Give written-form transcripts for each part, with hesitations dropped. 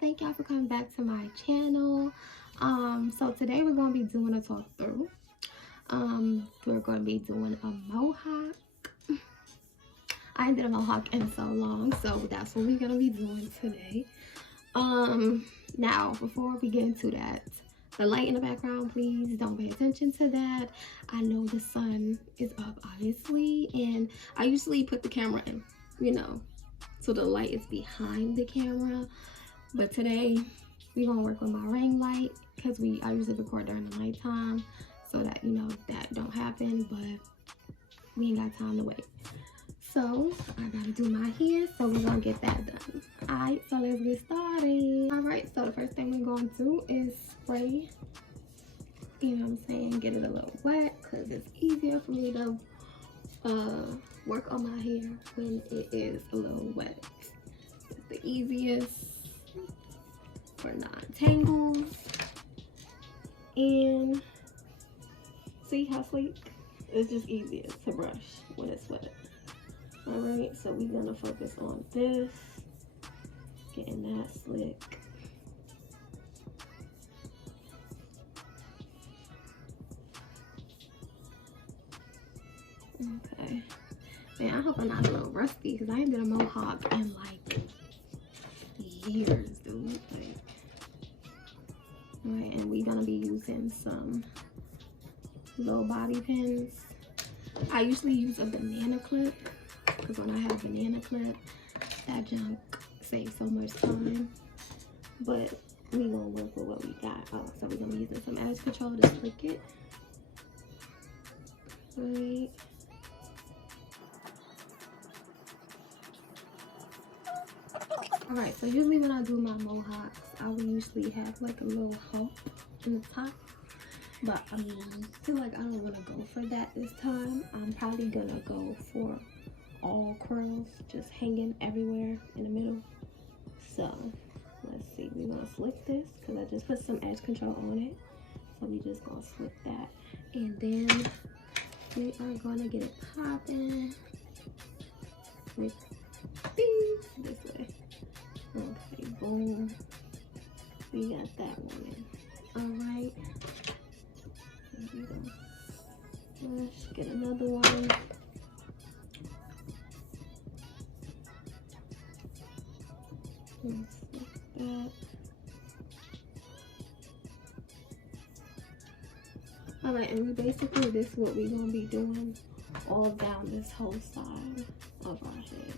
thank y'all for coming back to my channel. So today we're going to be doing a talk through. We're going to be doing a mohawk. I ain't did a mohawk in so long, so that's what we're going to be doing today. Now before we get into that, the light in the background, please don't pay attention to that. I know the sun is up obviously, and I usually put the camera in, you know, so the light is behind the camera. But today we're gonna work with my ring light because I usually record during the nighttime so that, you know, that don't happen, but we ain't got time to wait. So I gotta do my hair, so we're gonna get that done. Alright, so let's get started. Alright, so the first thing we're gonna do is spray, you know what I'm saying, get it a little wet because it's easier for me to work on my hair when it is a little wet. It's the easiest for non-tangles. And see how sleek? It's just easiest to brush when it's wet. Alright, so we're gonna focus on this, getting that slick. Okay. Man, I hope I'm not a little rusty because I ain't did a mohawk in like years, dude. Like, alright, and we're gonna be using some little bobby pins. I usually use a banana clip because when I have a banana clip, that junk saves so much time. But we gonna work with what we got. Oh, so we're gonna be using some edge control to slick it. Right. Alright, so usually when I do my mohawks, I will usually have like a little hump in the top. But I feel like I don't want to go for that this time. I'm probably gonna go for all curls, just hanging everywhere in the middle. So let's see, we're gonna slick this because I just put some edge control on it. So we just gonna slick that, and then we are gonna get it popping with this way. Okay, boom. We got that one in. Alright. Let's get another one. Let's like that. Alright, and basically this is what we're gonna be doing all down this whole side of our head.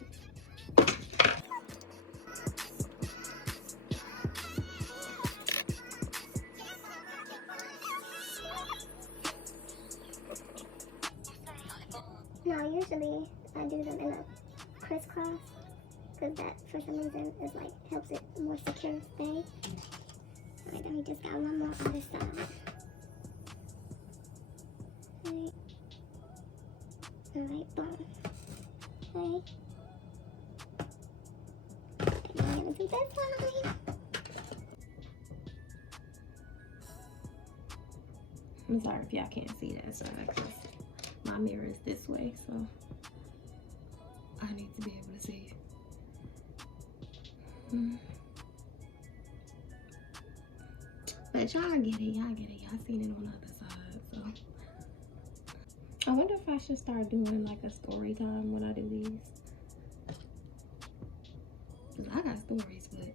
No, usually I do them in a crisscross because that for some reason is like helps it more secure stay. Alright, then we just got one more on this side. Alright, boom. Okay. And I'm gonna do this one. I'm sorry if y'all can't see that, so because my mirror is this way, so I need to be able to see it. But y'all get it, y'all seen it on the other side. So I wonder if I should start doing like a story time when I do these, because I got stories, but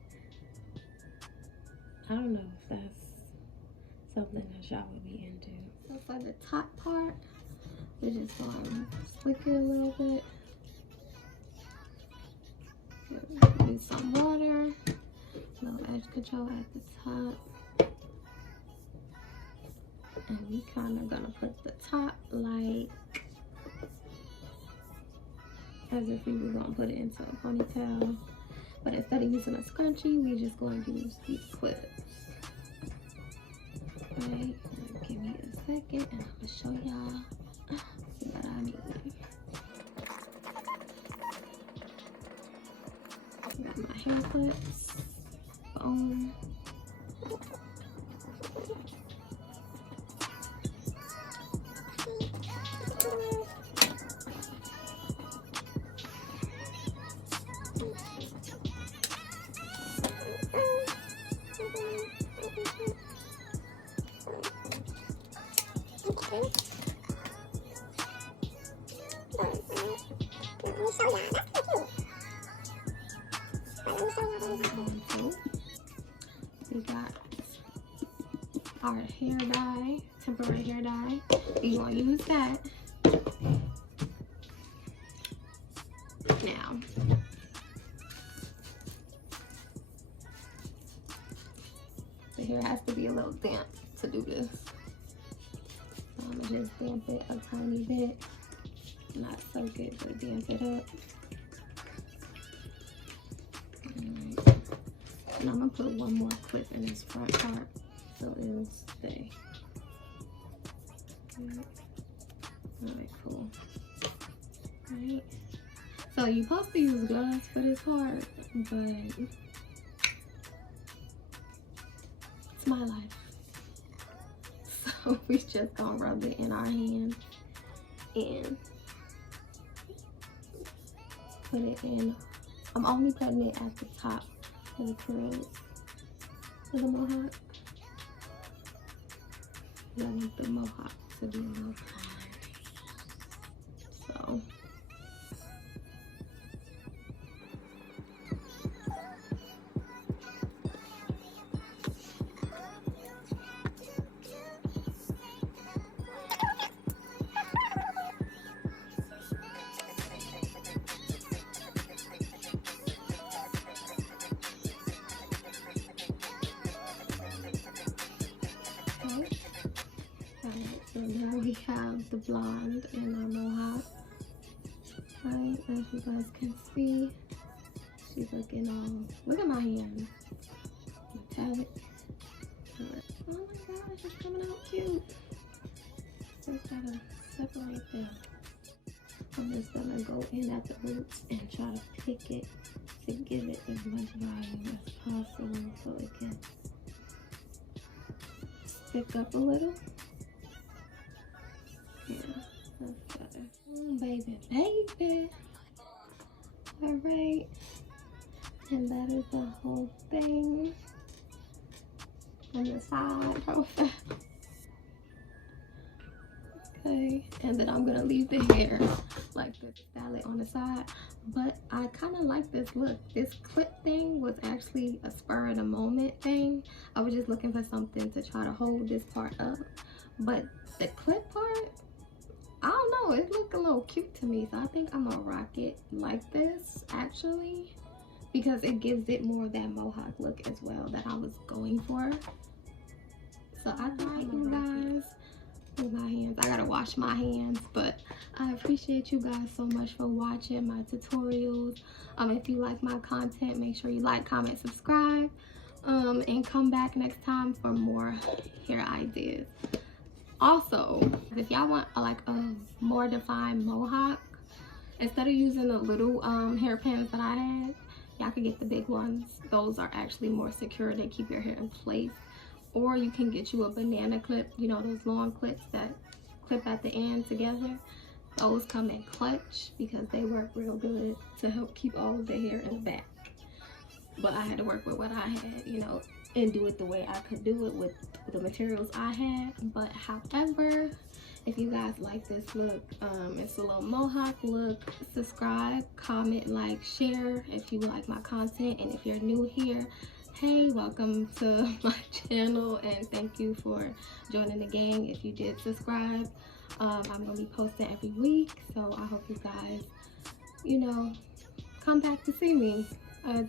I don't know if that's something that y'all would be into. So for the top part, we're just gonna slick it a little bit. Do some water, little edge control at the top. And we kind of gonna put the top like as if we were gonna put it into a ponytail. But instead of using a scrunchie, we're just going to use these clips. Right, give me a second and I'm gonna show y'all what I need. Got my hair clips. Boom. We got our hair dye, temporary hair dye. We're gonna use that. Now, the hair has to be a little damp to do this. So I'm gonna just damp it a tiny bit. Not soak it, but damp it up. Alright. And I'm gonna put one more clip in this front part so it'll stay. Alright, cool. Alright. So you're supposed to use gloves for this part, but it's my life. So we just gonna rub it in our hand and put it in. I'm only putting it at the top of the curls for the mohawk. I want the mohawk to be a little higher. So so now we have the blonde in our mohawk. Right, as you guys can see, she's looking all, look at my hand. Have it. Oh my gosh, it's coming out cute. Just gotta separate them. I'm just gonna go in at the roots and try to pick it to give it as much volume as possible so it can stick up a little. Yeah, that's better. Oh, baby, baby. All right, and that is the whole thing on the side. Okay, and then I'm gonna leave the hair like this, style it on the side. But I kind of like this look. This clip thing was actually a spur of the moment thing. I was just looking for something to try to hold this part up, but the clip part, I don't know, it looked a little cute to me, so I think I'm gonna rock it like this actually, because it gives it more of that mohawk look as well that I was going for. So I thought, you guys, with my hands, I gotta wash my hands, but I appreciate you guys so much for watching my tutorials. If you like my content, make sure you like, comment, subscribe, and come back next time for more hair ideas. Also, if y'all want like a more defined mohawk, instead of using the little hairpins that I had, y'all can get the big ones. Those are actually more secure. They keep your hair in place. Or you can get you a banana clip, you know, those long clips that clip at the end together. Those come in clutch because they work real good to help keep all of the hair in the back. But I had to work with what I had, you know, and do it the way I could do it with the materials I had. But however, if you guys like this look, it's a little mohawk look, subscribe, comment, like, share if you like my content. And if you're new here, hey, welcome to my channel and thank you for joining the gang. If you did subscribe, I'm gonna be posting every week, so I hope you guys, you know, come back to see me.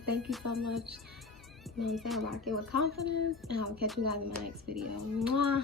Thank you so much. You know what I'm saying? Rock it with confidence, and I will catch you guys in my next video. Mwah.